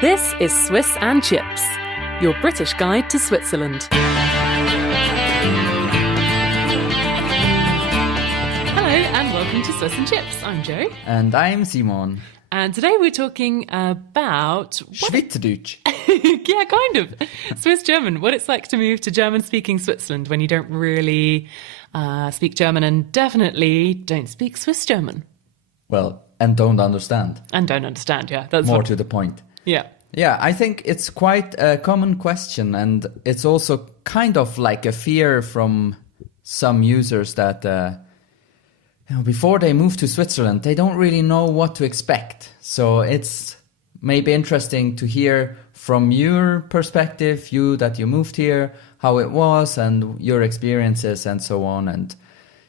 This is Swiss and Chips, your British guide to Switzerland. Hello and welcome to Swiss and Chips. I'm Jo. And I'm Simon. And today we're talking about... Schweizerdeutsch. Yeah, kind of. Swiss German. What it's like to move to German-speaking Switzerland when you don't really speak German and definitely don't speak Swiss German. Well, and don't understand. And don't understand, yeah. That's More to the point. Yeah. Yeah, I think it's quite a common question, and it's also kind of like a fear from some users that before they move to Switzerland, they don't really know what to expect. So it's maybe interesting to hear from your perspective, you that you moved here, how it was and your experiences and so on. And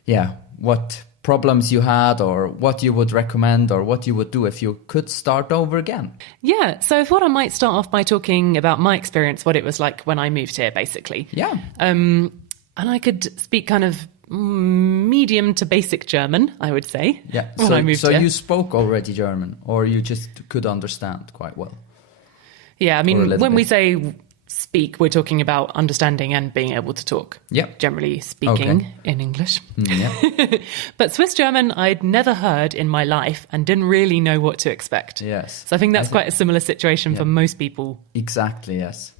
yeah, what problems you had or what you would recommend or what you would do if you could start over again. Yeah, so I thought I might start off by talking about my experience, what it was like when I moved here, basically. Yeah. And I could speak kind of medium to basic German, I would say. Yeah. When I moved so here. you spoke already German, or you just could understand quite well? Yeah, I mean, when we bit. say speak, we're talking about understanding and being able to talk. Yeah. Generally speaking in English. Yeah. But Swiss German, I'd never heard in my life and didn't really know what to expect. Yes. So I think that's quite a similar situation for most people. Exactly, yes.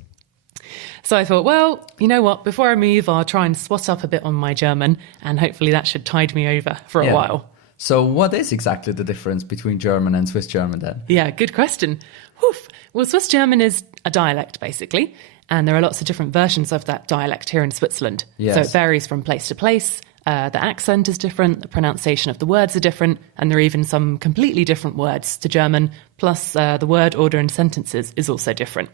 So I thought, well, you know what? Before I move, I'll try and swat up a bit on my German, and hopefully that should tide me over for a while. So what is exactly the difference between German and Swiss German then? Yeah, good question. Woof. Well, Swiss German is a dialect, basically, and there are lots of different versions of that dialect here in Switzerland. Yes. So it varies from place to place. The accent is different, the pronunciation of the words are different, and there are even some completely different words to German, plus the word order in sentences is also different.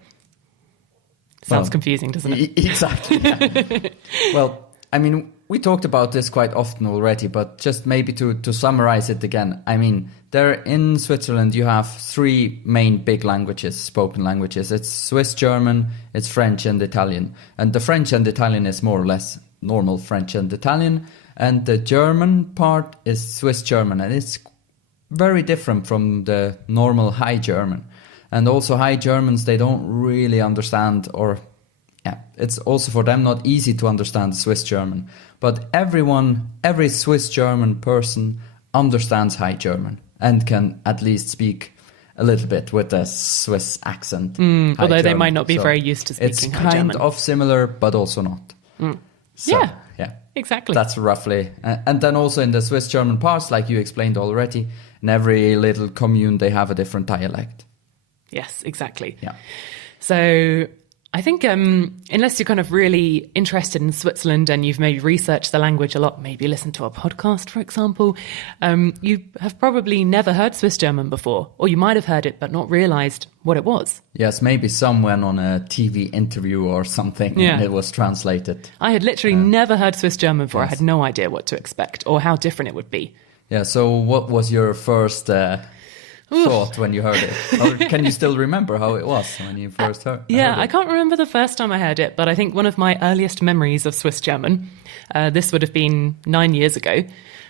Sounds confusing, doesn't it? Exactly. Yeah. Well, I mean, we talked about this quite often already, but just maybe to summarize it again. I mean, there in Switzerland, you have three main big languages, spoken languages. It's Swiss German, it's French and Italian. And the French and Italian is more or less normal French and Italian. And the German part is Swiss German. And it's very different from the normal High German. And also High Germans, they don't really understand, or it's also for them not easy to understand Swiss German. But every Swiss German person understands High German and can at least speak a little bit with a Swiss accent. Although they might not be very used to speaking High German. It's kind of similar, but also not. So, yeah, exactly. That's roughly. And then also in the Swiss German parts, like you explained already, in every little commune, they have a different dialect. Yes, exactly. Yeah. So I think unless you're kind of really interested in Switzerland and you've maybe researched the language a lot, maybe listened to a podcast, for example, you have probably never heard Swiss German before, or you might have heard it but not realised what it was. Yes, maybe someone on a TV interview or something, and it was translated. I had literally never heard Swiss German before. Yes. I had no idea what to expect or how different it would be. Yeah, so what was your first... thought when you heard it? Or can you still remember how it was when you first heard it? I can't remember the first time I heard it, but I think one of my earliest memories of Swiss German, this would have been 9 years ago.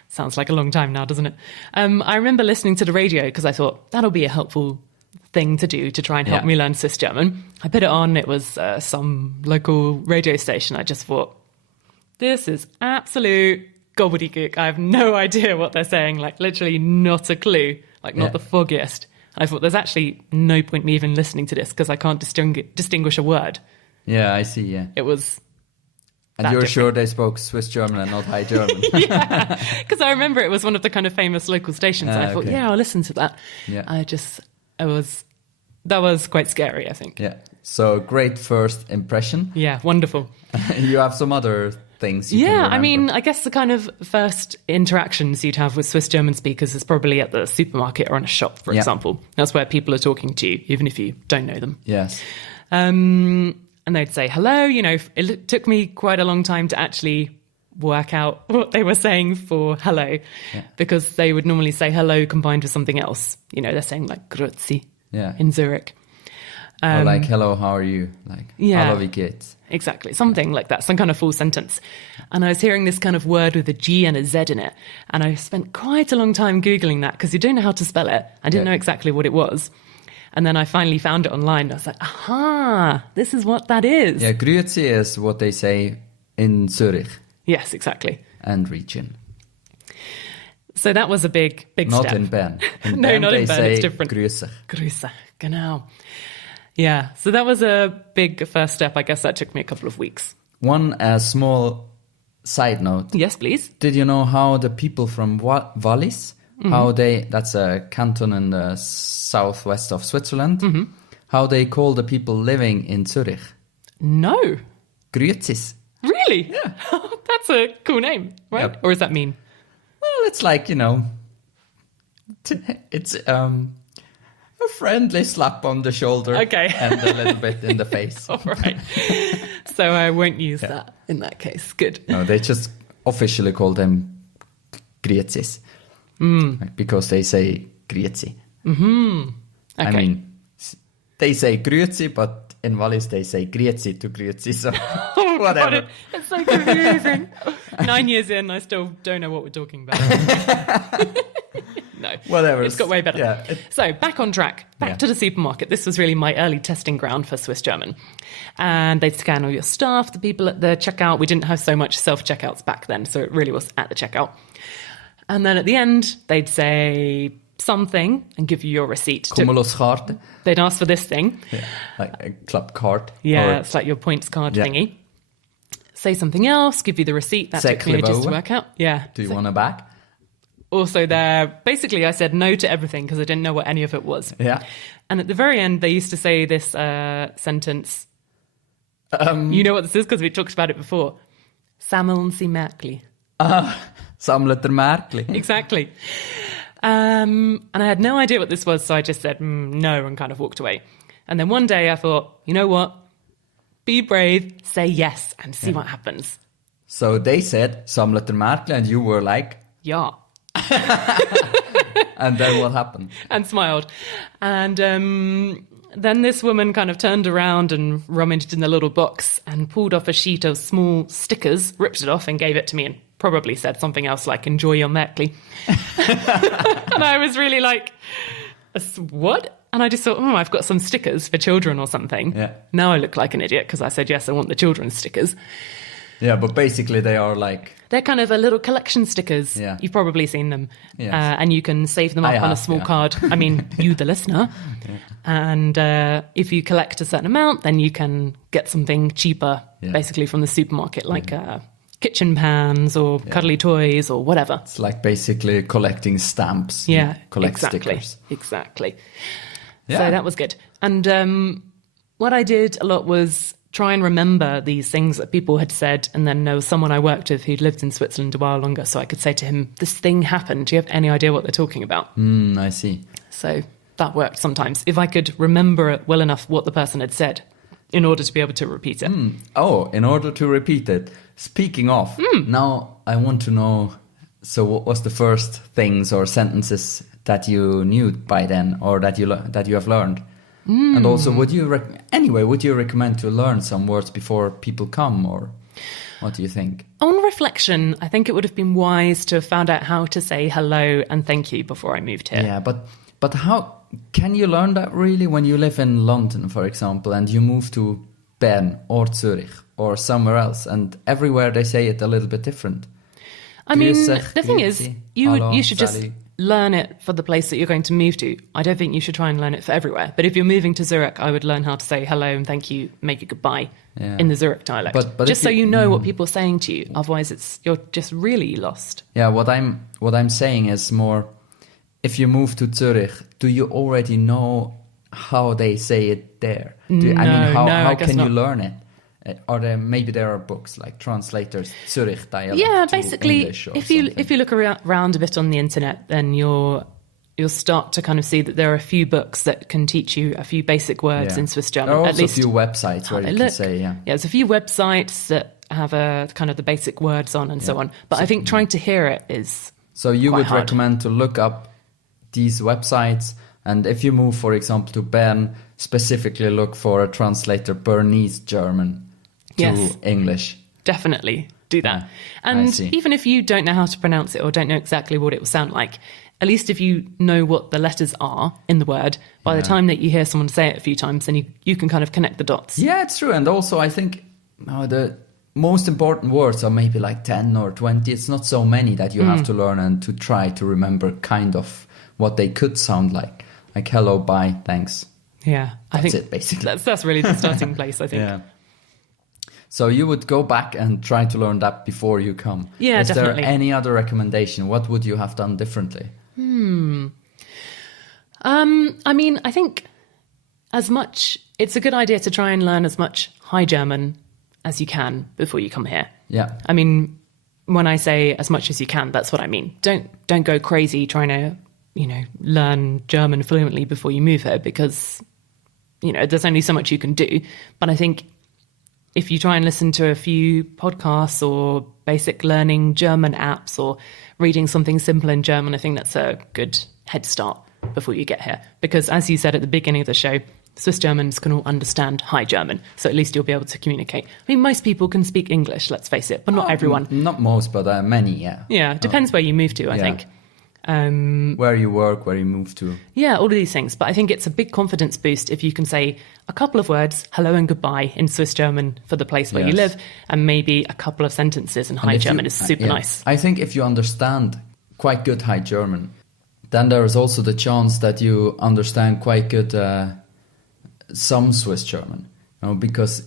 Sounds like a long time now, doesn't it? I remember listening to the radio because I thought that'll be a helpful thing to do to try and help me learn Swiss German. I put it on, it was some local radio station. I just thought, this is absolute gobbledygook. I have no idea what they're saying, like literally not a clue. Like not the foggiest. I thought there's actually no point me even listening to this because I can't distinguish a word. Yeah, I see, yeah. It was And you're sure they spoke Swiss German and not High German? Yeah, because I remember it was one of the kind of famous local stations. And I thought, I'll listen to that. Yeah. That was quite scary, I think. Yeah, so great first impression. Yeah, wonderful. You have some other things you can remember. I mean, I guess the kind of first interactions you'd have with Swiss German speakers is probably at the supermarket or in a shop, for example. That's where people are talking to you, even if you don't know them. Yes. And they'd say hello. You know, it took me quite a long time to actually work out what they were saying for hello, because they would normally say hello combined with something else. You know, they're saying like grüezi in Zurich. Or like, hello, how are you? Like, hallo, wie geht's? Exactly, something like that, some kind of full sentence. And I was hearing this kind of word with a G and a Z in it. And I spent quite a long time Googling that because you don't know how to spell it. I didn't know exactly what it was. And then I finally found it online. I was like, aha, this is what that is. Yeah, grüezi is what they say in Zurich Yes, exactly. and region. So that was a big step. Not in Bern. In No, Bern not they in Bern, say it's different. Grüße. Grüße, genau. Yeah, so that was a big first step. I guess that took me a couple of weeks. One small side note. Yes, please. Did you know how the people from Wallis, that's a canton in the southwest of Switzerland, how they call the people living in Zurich? No. Grüezis. Really? Yeah. That's a cool name, right? Yep. Or does that mean? Well, it's like, it's a friendly slap on the shoulder. Okay. And a little bit in the face. All right. So I won't use that in that case. Good. No, they just officially call them Grüezis. Because they say Grüezi. Okay. I mean, they say Grüezi, but in Wallis they say Grüezi to Grüezi, so whatever. God, it's so confusing. 9 years in, I still don't know what we're talking about. No. Whatever. It's got way better. Yeah, So back on track, back to the supermarket. This was really my early testing ground for Swiss German. And they'd scan all your stuff, the people at the checkout. We didn't have so much self-checkouts back then, so it really was at the checkout. And then at the end, they'd say something and give you your receipt. Cumuluskarte. They'd ask for this thing. Yeah, like a club card. Yeah, it's like your points card thingy. Say something else, give you the receipt. That took me ages to work out. Yeah. Do you want a bag? Also there, basically I said no to everything because I didn't know what any of it was. Yeah. And at the very end, they used to say this sentence. You know what this is because we talked about it before. Sammeln Sie Märkli. Samlet der Märkli. Exactly. And I had no idea what this was, so I just said no and kind of walked away. And then one day I thought, you know what? Be brave, say yes, and see what happens. So they said Samlet der Märkli, and you were like, Yeah. and then what happened? And smiled. And then this woman kind of turned around and rummaged in the little box and pulled off a sheet of small stickers, ripped it off and gave it to me and probably said something else like, enjoy your Märkli. And I was really like, what? And I just thought, I've got some stickers for children or something. Yeah. Now I look like an idiot because I said, yes, I want the children's stickers. Yeah, but basically they are like... They're kind of a little collection stickers. Yeah. You've probably seen them. Yes. And you can save them up on a small card. I mean, you, the listener. Yeah. And if you collect a certain amount, then you can get something cheaper, basically from the supermarket, like kitchen pans or cuddly toys or whatever. It's like basically collecting stamps. Yeah, collect exactly. stickers. Exactly. Yeah. So that was good. And what I did a lot was try and remember these things that people had said, and then there was someone I worked with who'd lived in Switzerland a while longer, so I could say to him, this thing happened. Do you have any idea what they're talking about? I see. So that worked sometimes. If I could remember it well enough what the person had said in order to be able to repeat it. Oh, in order to repeat it. Speaking of, now I want to know, so what was the first things or sentences that you knew by then, or that you have learned? And also, would you recommend to learn some words before people come, or what do you think? On reflection, I think it would have been wise to have found out how to say hello and thank you before I moved here. Yeah, but how can you learn that really when you live in London, for example, and you move to Bern or Zurich or somewhere else, and everywhere they say it a little bit different? I mean, the thing is, you should just learn it for the place that you're going to move to. I don't think you should try and learn it for everywhere. But if you're moving to Zurich, I would learn how to say hello and thank you, make a goodbye in the Zurich dialect. But just so you know what people are saying to you. Otherwise, you're just really lost. Yeah, what I'm saying is more, if you move to Zurich, do you already know how they say it there? How can you learn it? Or maybe there are books like translators, Zurich dialect. Yeah, basically, English if you look around a bit on the internet, then you'll start to kind of see that there are a few books that can teach you a few basic words in Swiss German. There are at also least a few websites where you can say, there's a few websites that have a kind of the basic words on and so on. But I think trying to hear it is so you quite would hard. recommend to look up these websites, and if you move, for example, to Bern, specifically look for a translator Bernese German to English. Definitely do that. And even if you don't know how to pronounce it or don't know exactly what it will sound like, at least if you know what the letters are in the word, by the time that you hear someone say it a few times, then you can kind of connect the dots. Yeah, it's true. And also, I think the most important words are maybe like 10 or 20. It's not so many that you have to learn and to try to remember kind of what they could sound like. Like hello, bye, thanks. Yeah, I think it, basically. That's really the starting place, I think. Yeah. So you would go back and try to learn that before you come. Yeah, Is definitely. there any other recommendation? What would you have done differently? I mean, I think it's a good idea to try and learn as much High German as you can before you come here. Yeah. I mean, when I say as much as you can, that's what I mean. Don't go crazy trying to, learn German fluently before you move here, because, there's only so much you can do. But I think if you try and listen to a few podcasts or basic learning German apps or reading something simple in German, I think that's a good head start before you get here. Because as you said at the beginning of the show, Swiss Germans can all understand High German, so at least you'll be able to communicate. I mean, most people can speak English, let's face it, but not everyone. Not most, but many, yeah. Yeah, it depends where you move to, I think. Where you work, where you move to. Yeah, all of these things. But I think it's a big confidence boost if you can say a couple of words, hello and goodbye, in Swiss German for the place where you live, and maybe a couple of sentences in High German is super nice. I think if you understand quite good High German, then there is also the chance that you understand quite good some Swiss German, because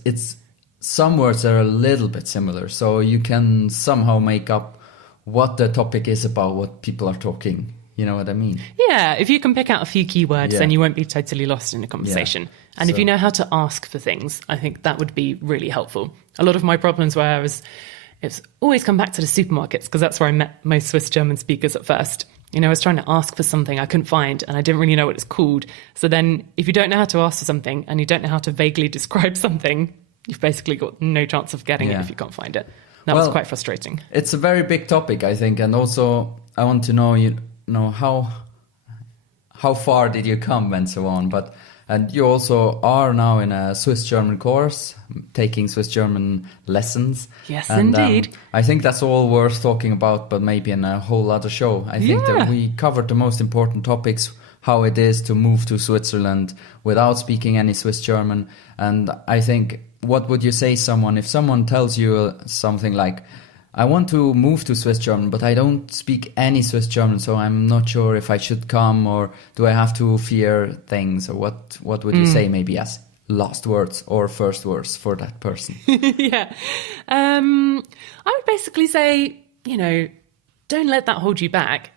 some words are a little bit similar, so you can somehow make up what the topic is about, what people are talking. You know what I mean? Yeah, if you can pick out a few keywords, then you won't be totally lost in a conversation. Yeah. And if you know how to ask for things, I think that would be really helpful. A lot of my problems it's always come back to the supermarkets, because that's where I met most Swiss German speakers at first. I was trying to ask for something I couldn't find, and I didn't really know what it's called. So then if you don't know how to ask for something and you don't know how to vaguely describe something, you've basically got no chance of getting it if you can't find it. That was quite frustrating. It's a very big topic, I think. And also I want to know, how far did you come and so on. And you also are now in a Swiss German course, taking Swiss German lessons. Yes, and, indeed. I think that's all worth talking about, but maybe in a whole other show. I think that we covered the most important topics, how it is to move to Switzerland without speaking any Swiss German. And I think, what would you say if someone tells you something like, I want to move to Swiss German, but I don't speak any Swiss German, so I'm not sure if I should come, or do I have to fear things, or what would you say maybe as last words or first words for that person? Yeah. I would basically say, don't let that hold you back.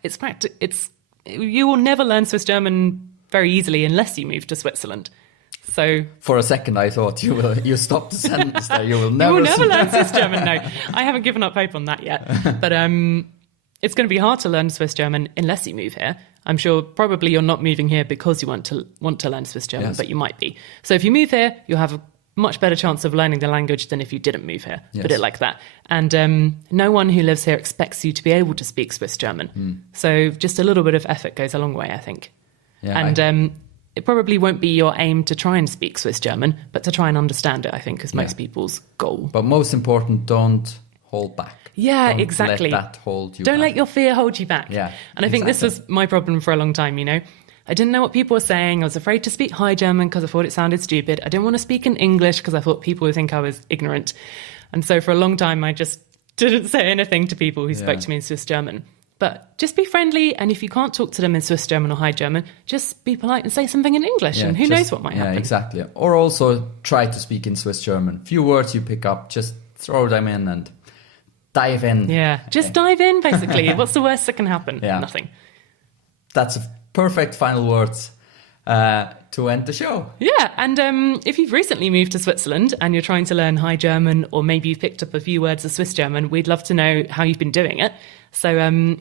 You will never learn Swiss German very easily unless you move to Switzerland. So for a second, I thought you stopped the sentence there. You will never learn Swiss German. No, I haven't given up hope on that yet. But it's going to be hard to learn Swiss German unless you move here. I'm sure probably you're not moving here because you want to learn Swiss German, but you might be. So if you move here, you'll have a much better chance of learning the language than if you didn't move here. Yes. Put it like that. And no one who lives here expects you to be able to speak Swiss German. So just a little bit of effort goes a long way, I think. Yeah, and it probably won't be your aim to try and speak Swiss German, but to try and understand it, I think, is most people's goal. But most important, don't hold back. Yeah, don't exactly. Let that hold you Don't back. let your fear hold you back. Yeah, and I think this was my problem for a long time, I didn't know what people were saying. I was afraid to speak High German because I thought it sounded stupid. I didn't want to speak in English because I thought people would think I was ignorant. And so for a long time, I just didn't say anything to people who spoke to me in Swiss German. But just be friendly, and if you can't talk to them in Swiss German or High German, just be polite and say something in English, and who knows what might happen. Yeah, exactly. Or also try to speak in Swiss German. Few words you pick up, just throw them in and dive in. Yeah, just dive in, basically. What's the worst that can happen? Yeah. Nothing. That's a perfect final words to end the show. Yeah, and if you've recently moved to Switzerland and you're trying to learn High German, or maybe you've picked up a few words of Swiss German, we'd love to know how you've been doing it. So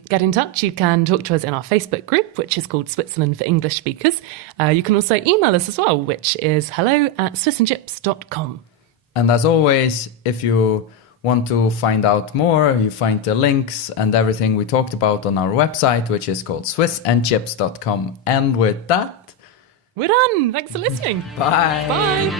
get in touch. You can talk to us in our Facebook group, which is called Switzerland for English Speakers. You can also email us as well, which is hello@swissandchips.com. And as always, if you want to find out more, you find the links and everything we talked about on our website, which is called swissandchips.com. And with that, we're done. Thanks for listening. Bye. Bye.